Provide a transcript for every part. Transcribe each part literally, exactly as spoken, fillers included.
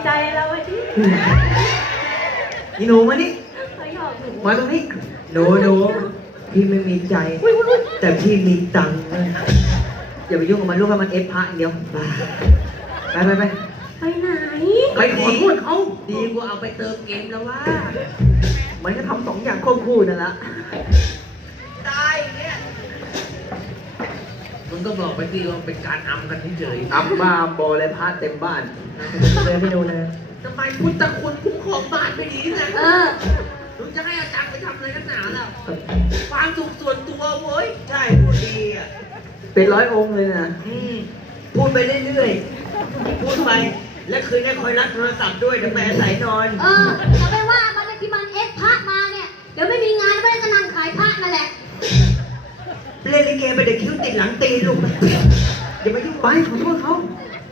ใจเราไอ้ที่อีหนูมานี่มาตรงนี้หนูหนูพี่ไม่มีใจแต่พี่มีตังค์อย่าไปยุ่งกับมันลูกให้มันเอฟพระอย่างเดียวไปไปไปไปไหนไปขอโทษเขาดีกว่าเอาไปเติมเกมแล้วว่ามันก็ทำสองอย่างควบคู่นั่นแหละตายเนี่ยมึงก็บอกไปที่ว่าเป็นการอำกันเฉยอำบ้าบอเลยพระเต็มบ้านเลยไม่ดูนะทำไมพุทธคุณคุ้มครองบ้านไม่ดีนะเออมึงจะให้อาจารย์ไปทำอะไรกันหนาล่ะความสุขส่วนตัวเว้ยใช่พูดดีอ่ะเป็นร้อยองค์เลยนะพูดไปเรื่อยๆพูดไปและคืนนี้คอยรับโทรศัพท์ด้วยเดี๋ยวแม่ใส่นอนเออจะไปว่ามันที่มันเอฟพระมาเนี่ยเดี๋ยวไม่มีงานไม่ได้ก็นั่งขายพระนั่นแหละเล่นลิเกไปเด็กคิ้วติดหลังตีนลูกอย่าไปยุ่งไปขอโทษเขา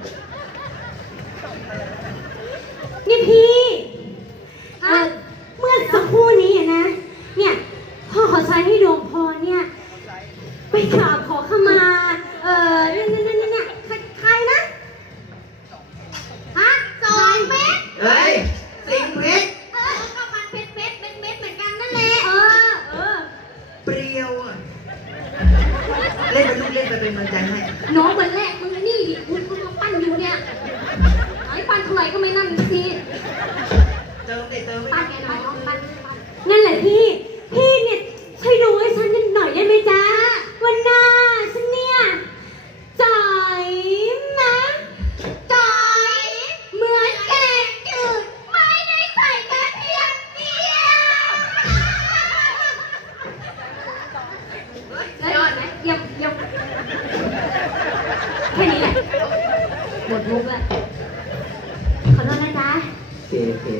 นี่พี่เมื่อสักครู่นี้นะเนี่ยพ่อขอใช้ให้ดวงพรเนี่ยไปกราบขอขมาเออเนี่ยเนี่ยเนี่ยใครนะฮะสองเม็ดเฮ้ยสิงเพชรเออก็มันเพชรเม็ดเม็ดเม็ดเหมือนกันนั่นแหละเออเออเปรี้ยวอ่ะเล่นไปลูกเล่นไปเป็นกำลังใจให้น้องเหมือนแรกมึงนี่ดิมึงมึงมาปั้นอยู่เนี่ยไอ้ปั้นเท่าไหร่ก็ไม่นั่นทีเติมได้เติมปั้นไงน้องปั้นนั่นแหละพี่พี่เนี่ยช่วยดูให้ฉันหน่อยได้ไหมจ๊ะวันหน้าฉันเนี่ยจ่อยนะจ่อยเหมือนแกงจืดไม่ได้ใส่กระเทียมเจียวยอดไหมเยี่ยมเยี่ยมแค่นี้แหละหมดมุกแล้วขอโทษนะจ๊ะเก๋เก๋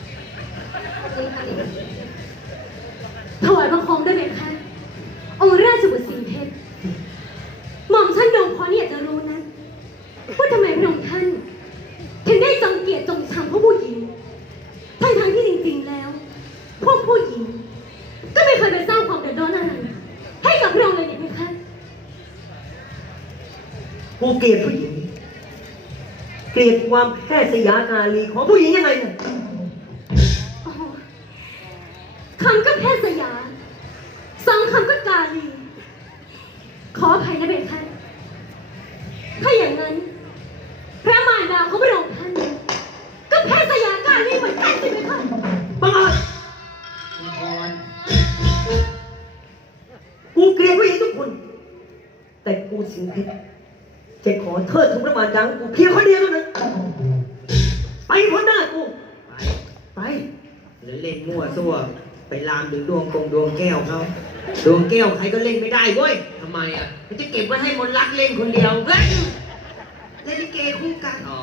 ถวายบังคมได้ไหมคะองค์ราชบุตรสิงห์เพชรหม่อมท่านดวงพรอยากจะรู้นะว่าทำไมพระองค์ท่านถึงได้จงเกลียดจงชังพวกผู้หญิงทั้งทางที่จริงๆแล้วพวกผู้หญิงก็ไม่เคยไปสร้างความเดือดร้อนอะไรให้กับพระองค์เลยนี่ไหมคะกูเกลียดผู้หญิงเกลียดความแค่สยานารีของผู้หญิงยังไงเนี่ยคำก็แพทย์สยามสองคำก็กาลีขออภัยนะเบคะถ้าอย่างนั้นพระมารดาของพระองค์ท่านก็แพทย์สยามกาลีเหมือนกันสิเบคะบังอาจกูเกลียดผู้หญิงทุกคนแต่กูสิงเพชรจะขอเทิดทูนพระมารดาของกูเพียงคนเดียวเท่านั้นไปพ้นหน้ากูไปไปหรือเล่นมั่วซั่วไปลามถึงดวงกงดวงแก้วเขาดวงแก้วใครก็เล่นไม่ได้เว้ยทำไมอ่ะมันจะเก็บไว้ให้มนรักเล่นคนเดียวเฮ้ยเล่นลิเกคู่กันอ๋อ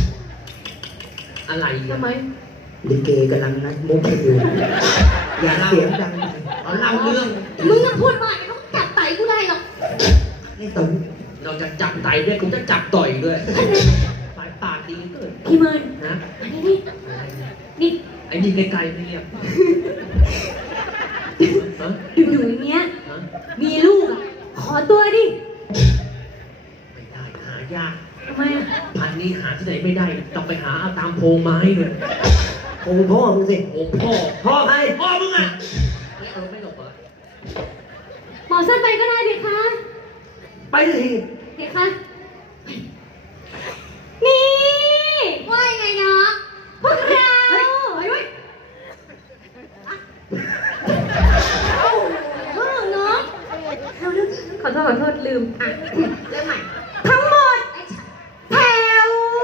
อะไรทำไมลิเกกำลังนัดมุกอยู่อย่าเสียงดังเอาเล่าเรื่องมึงจะพูดมากเขาจับไตกูได้หรอกนี่ต๋นเราจะจับไตด้วยกูจะจับต่อยด้วยสายปากดีเกินพี่เมินนะอันนี้นี่นี่ไอ้นี่ไกลๆไม่เรียบดูดูอย่างเงี้ยมีลูกขอตัวดิไม่ได้หายากทำไมอ่ะพันนี้หาที่ไหนไม่ได้ต้องไปหาเอาตามโพรงไม้เลยโพรงพ่อมึงสิโพรงพ่อพ่อใครพ่อมึงอ่ะไม่เออไม่หลบเหรอหมอสั้นไปก็ได้เด็กคะไปสิเด็กคะนี่ว่าไงเนาะพวกเราขอโทษขอโทษลืมอ่ะเริ่มใหม่ทั้งหมดแถว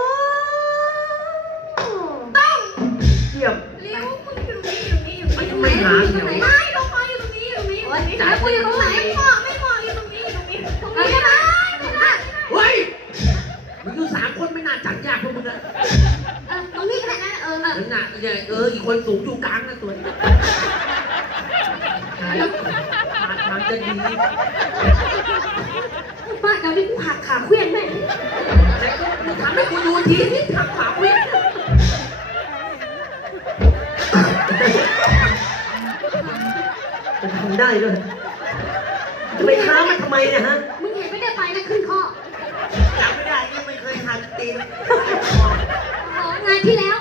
ต้องเยี่ยมเลี้ยวมึงอยู่นี่อยู่นี่อยู่นี่ไม่หาอยู่ตรงไหนไม่ลงมาอยู่ตรงนี้อยู่ตรงนี้อยู่ตรงนี้แล้วกูอยู่ตรงไหนไม่เหมาะไม่เหมาะอยู่ตรงนี้อยู่ตรงนี้ตรงนี้ได้ไหมเฮ้ยมึงอยู่สามคนไม่น่าจัดยากพวกมึงอะเออตรงนี้ก็ได้นะเออเออน่ะเอออีกคนสูงอยู่กลางนะตัวนี้ทางจะดีป้าเดี๋ยวนี้กูหักขาเคลื่อนแม่แต่กูทำให้กูดูทีนี่หักขาเคลื่อนจะทำได้ด้วยจะไปท้ามันทำไมเนี่ยฮะมึงเห็นไม่ได้ไปนะขึ้นข้อจำไม่ได้ยังไม่เคยหักตีนอ๋องานที่แล้ว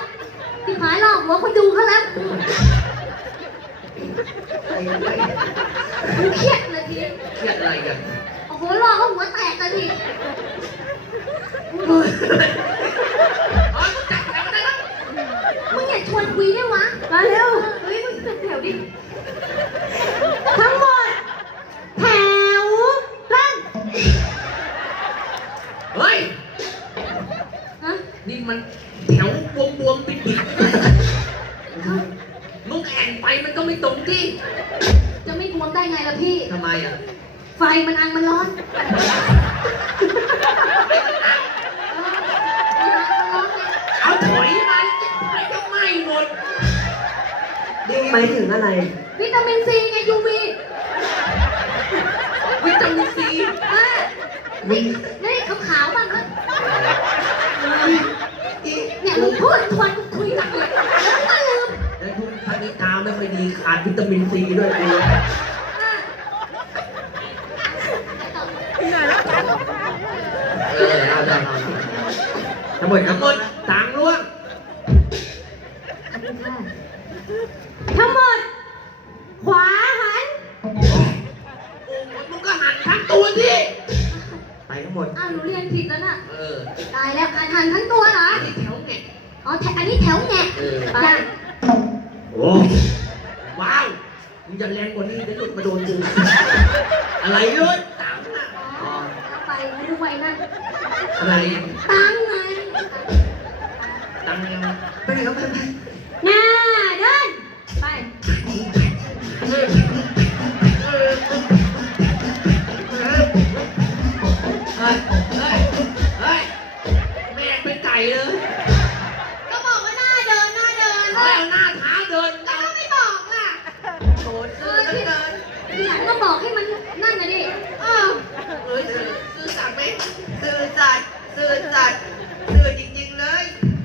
มันแถวบวมๆปิดๆมึงแอนไปมันก็ไม่ตรงที่จะไม่บวมได้ไงล่ะพี่ทำไมอ่ะไฟมันอังมันร้อนเออมันร้อนไงเอาถอยมาจะถอยก็ไหม้หมดหมายถึงอะไรวิตามินซีไง ยู วีวิตามินซีเออนี่นี่ขาวๆบ้างนะเนี่ยมึงพูดทวนมึงคุยหนักเลยแล้วก็ลืมแล้วทุกพันนิตาไม่ค่อยดีขาดวิตามินซีด้วยกูเออเอาได้เอาทั้งหมดทั้งหมดต่างร่วงทั้งหมด ขวาหันมึงก็หันทั้งตัวดิไปทั้งหมดอ้าวหนูเรียนผิดแล้วน่ะเออตายแล้วอ่านหันทั้งตัวเหรออันนี้แถวไงอ๋อแถอันนี้แถวแงะเออไปโอ้ว้าวมึงจะแรงกว่านี้เดี๋ยวหลุดมาโดนกูอะไรหลุดต่างอ่ะอ๋อไปไม่รู้ไว้นั่นอะไรตังไงตังยังไปไหนครับไปไปหน้าเดินไปเออเออเฮ้ยเฮ้ยเฮ้ยแม่งเป็นไก่เลยก็บอกว่าหน้าเดินหน้าเดินเอาเอาหน้าเท้าเดินแล้วก็ไม่บอกล่ะโดนเอเดิอน ที่เดินที่หลังก็บอกให้มันนั่นนะดิเออเฮ้ยซื้อซื้อสั่งไหมซื่อสัตย์ซื่อสัตย์ซื่อจริงๆเลย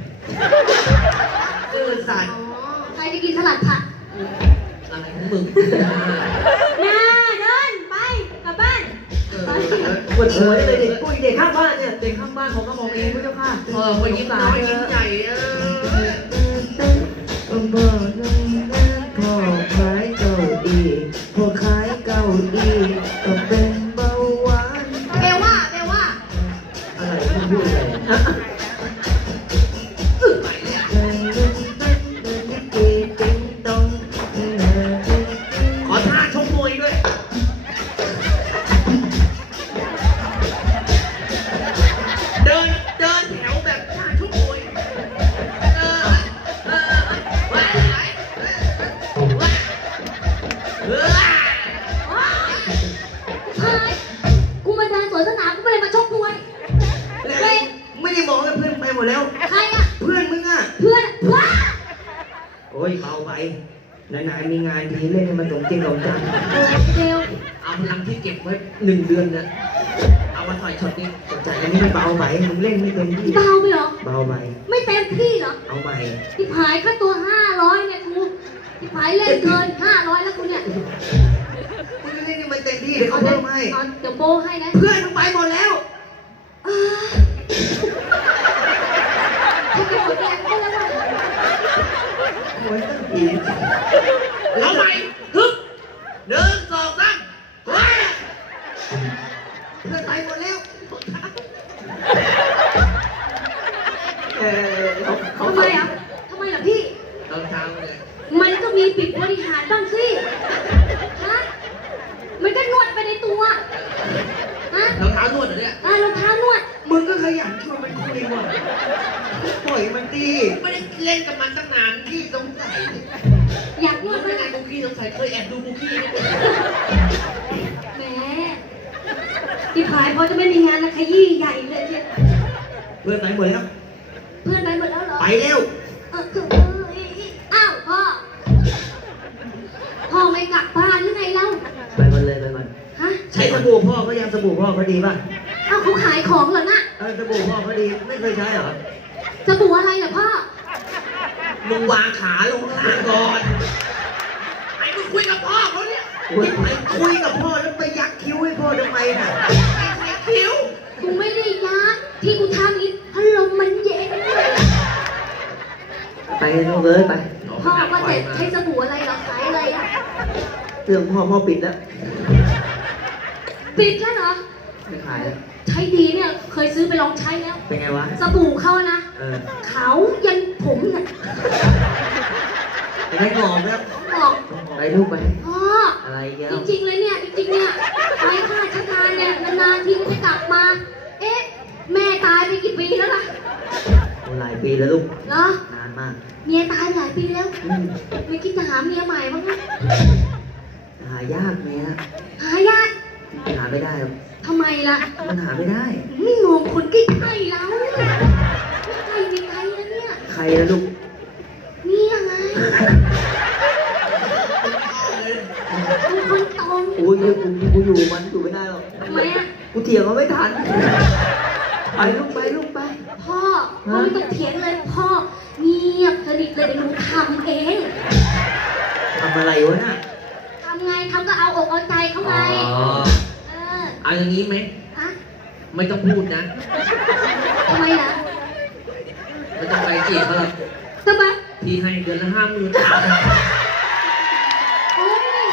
ซื่อสัตย์อ๋อใครจะกินสลัดผักอะไรของมึงหน้าเดิน ไป กลับบ้านเออปวดหัวเลยเด็กปุ้ยเด็กข้างบ้านเนี่ยเด็กข้างบ้านของกระมองเองพี่เจ้าค่ะเออพอยิ้มน้อยยิ้มใหญ่เออบ่น้องนักพ่อขายเก้าอี้พ่อขายเก้าอี้ก็เป็นเบาหวานเบลว่าเบลว่าอะไรที่พูดอะไรอ่ะไปเลยอ่ะเดินเดินเดินเดินลิเกติ๊งตองเดินเดินเดินขอท่าชกมวยด้วย เดินเดินแถวแบบท่าชกมวยเออเออว้ายว้ายว้ายเออเฮ้ยกูมาเดินสวนสนามกูไม่ได้มาชกมวยเว้ยไม่ได้บอกกับเพื่อนไปหมดแล้วใครอะเพื่อนมึงอ่ะเพื่อนว้าโอ้ยเบาไปนานๆมีงานทีเล่นให้มันสมจริงสมจังเบลเอาพลังที่เก็บไว้หนึ่งเดือนเนี่ยเอามาต่อยช็อตนี้แต่อันนี้มันเบาไปมึงเล่นไม่เต็มที่เบาไปเหรอเบาไปไม่เต็มที่เหรอเอาใหม่ที่ผายค่าตัวห้าร้อยเนี่ยกูที่ผายเล่นเกินห้าร้อยแล้วกูเนี่ยมึงเล่นนี่มันเต็มที่เดี๋ยวเขาเพิ่มให้เอาเดี๋ยวโบให้นะเพื่อนมึงไปหมดแล้วเออให้ไปหมดแรงก็แล้วกันโอ้ยตั้งปีเอาใหม่ฮึบหนึ่งสองสามว้ายเพื่อนไปหมดแล้วเออเขาเขาทำไมอ่ะทำไมล่ะพี่รองเท้าเลยมันก็มีปิดบริหารบ้างสิฮะมันก็นวดไปในตัวฮะรองเท้านวดเหรอเนี่ยอ่ารองเท้านวดมึงก็ขยันชวนมันคุยว่ะปล่อยมันดีไม่ได้เล่นกับมันตั้งนานที่สงสัยอยากนนววดดไหมไม่ได้ล่ะบุกี้สงสัยเคยแอบดูบุกี้เนี่ยแหมที่ผายพอจะไม่มีงานนะขยี้ใหญ่เลยเชียวเพื่อนไปหมดแล้วเพื่อนไปหมดแล้วเหรอไปแล้วเออคืออ้าวพ่อ พ่อไม่กลับบ้านหรือไงเล่าไปหมดเลยไปหมดฮะใช้สบู่พ่อก็ยังสบู่พ่อเขาดีป่ะอ้าวเขาขายของเหรอน่ะเออสบู่พ่อเขาดีไม่เคยใช้เหรอสบู่อะไรเหรอพ่อมึงวางขาลงข้างล่างก่อนไอ้มึงคุยกับพ่อเขาเนี่ยโอ้ยไปคุยกับพ่อแล้วไปยักคิ้วให้พ่อทำไมน่ะไอ้ใส่คิ้วกูไม่ได้ยักที่กูทำนี้พัดลมมันเย็นไปลูกเอ้ยไปพ่อว่าแต่ใช้สบู่อะไรเหรอขายอะไรอ่ะเรื่องพ่อพ่อปิดแล้วปิดแล้วเหรอไม่ขายแล้วใช้ดีเนี่ย เคยซื้อไปลองใช้แล้วเป็นไงวะสบู่เขานะเออเขายันผมเนี่ยไปได้งอมแล้วบอกไปลูกไปพ่ออะไรเงี้ยจริงๆเลยเนี่ย จริงๆเนี่ยไปข้าราชการเนี่ยนานๆทีก็จะกลับมา เอ๊ะ แม่ตายไปกี่ปีแล้วล่ะหลายปีแล้วลูกเหรอนานมากเมียตายหลายปีแล้วอืมไม่คิดจะหาเมียใหม่บ้างนะหายากไหมฮะหายากหาไม่ได้หรอกทำไมล่ะมันหาไม่ได้ไม่มองคนใกล้ๆเราใกล้ไม่ไกลแล้วเนี่ยใครนะลูกนี่ยังไงเป็นคนตรงโอ้ยกูกูอยู่มันอยู่ไม่ได้หรอกทำไมอ่ะกูเถียงเขาไม่ทัน ไปลูกไปลูกไปพ่อพ่อไม่ต้องเถียงเลยพ่อเงียบสนิทเลยเดี๋ยวหนูทำเองทำอะไรวะน่ะทำไงทำก็เอาอกเอาใจเขาไงอ๋อเออเอาอย่างนี้ไหมฮะไม่ต้องพูดนะทำไมล่ะไม่ต้องไปจีบเขาหรอกทำไมพี่ให้เดือนละห้าหมื่นโอ้ย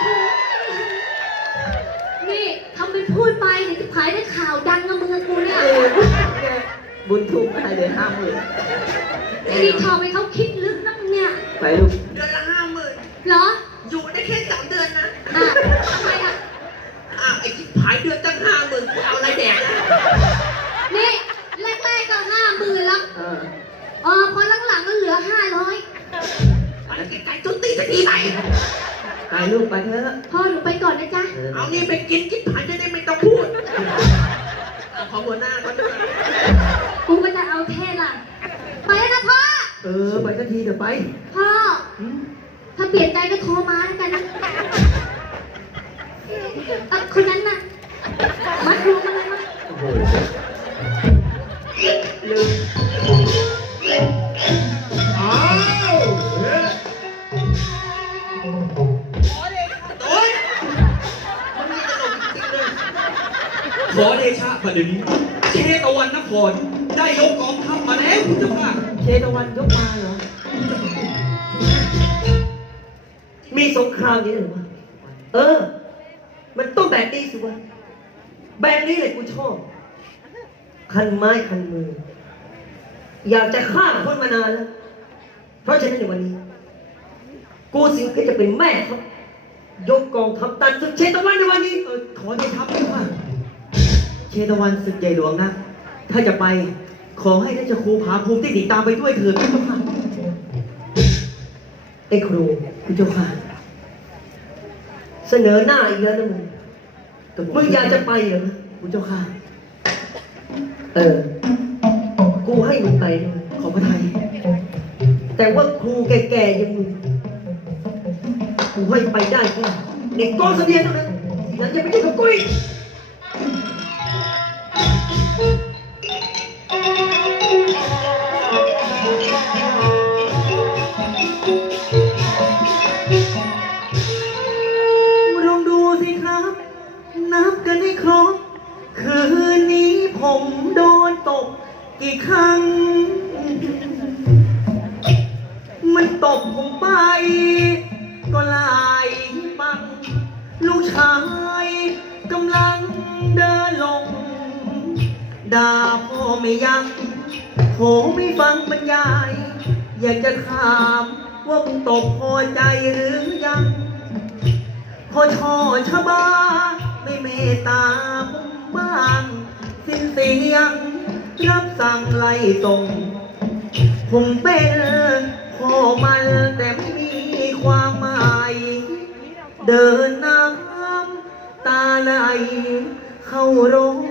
นี่ทำเป็นพูดไปเดี๋ยวจะขายได้ข่าวดังกับมึงกับกูเนี่ยเออเนี่ยบุญทุ่มให้เลยห้าหมื่นไอ้นี่ชอบไปเขาคิดลึกนะมึงเนี่ยไปลูกเดือนละห้าหมื่นเหรออยู่ได้แค่สามเดือนนะอ่ะทำไมอ่ะอ่ะไอ้ที่ผายเดือนตั้งห้าหมื่นกูเอาอะไรแดกนี่แรกๆก็ห้าหมื่นแล้วเอออ๋อพอหลังๆก็เหลือห้าร้อยไปไกลๆจนตีจะทีไหนไปลูกไปเถอะพ่อหนูไปก่อนนะจ๊ะเออเอานี่ไปกินกินผายจะได้ไม่ต้องพูดเอาขอหัวหน้าก็ได้กูก็จะเอาเท่ล่ะ ไปแล้วนะพ่อเออ ไปสักทีเดี๋ยวไปพ่ออืมถ้าเปลี่ยนใจก็โทรมาแล้วกันนะเอ่ะคนนั้นน่ะ มัดรวมอะไรมาโอ้โหลืมอ้าวโอ๊ยมันมีตลกจริงๆเลยขอเดชะบัดเดี๋ยวนี้เชตวันนครได้ยกกองทัพมาแล้วคุณเจ้าค่ะเชตวันยกมาเหรอ มีสงครามนี้เหรอวะเออ มันต้องแบบนี้สิวะ แบบนี้เลยกูชอบ คันไม้คันมือ อยากจะฆ่าคนมานานแล้ว เพราะฉะนั้นในวันนี้ กูสิงห์ก็จะเป็นแม่ครับ ยกกองทัพตันศึกเชตวันในวันนี้เออขอเดชะพระเจ้าค่ะเชตวันศึกใหญ่หลวงนะ ถ้าจะไป ขอให้ท่านเจ้าครูผาภูมิที่ติดตามไปด้วยเถิดพระเจ้าค่ะไอ้ครูพระเจ้าค่ะ เสนอหน้าอีกแล้วนะมึงมึงอยากจะไปเหรอพระเจ้าค่ะ เออ กูให้มึงไปด้วยขอพระทัยแต่ว่าครูแก่ๆอย่างมึง กูให้ไปได้แค่ในกองเสบียงเท่านั้นหลังจะไม่ได้กับกูอีก ลองดูสิครับ นับกันให้ครบ คืนนี้ผมโดนตกกี่ครั้ง มันตบผมไป ก็หลายบัง ลูกชายกำลังเดินลง ด่าพ่อไม่ยัง้งโหไม่ฟังบรรยาย อยากจะถามว่ามึงตบพอใจหรือยัง พอชอชะบาไม่เมตตาผมบ้างสิ้นเสียงรับสั่งไล่ส่ง ผมเป็นพ่อมันแต่ไม่มีความหมาย เดินน้ำตาไหลเข้าโรง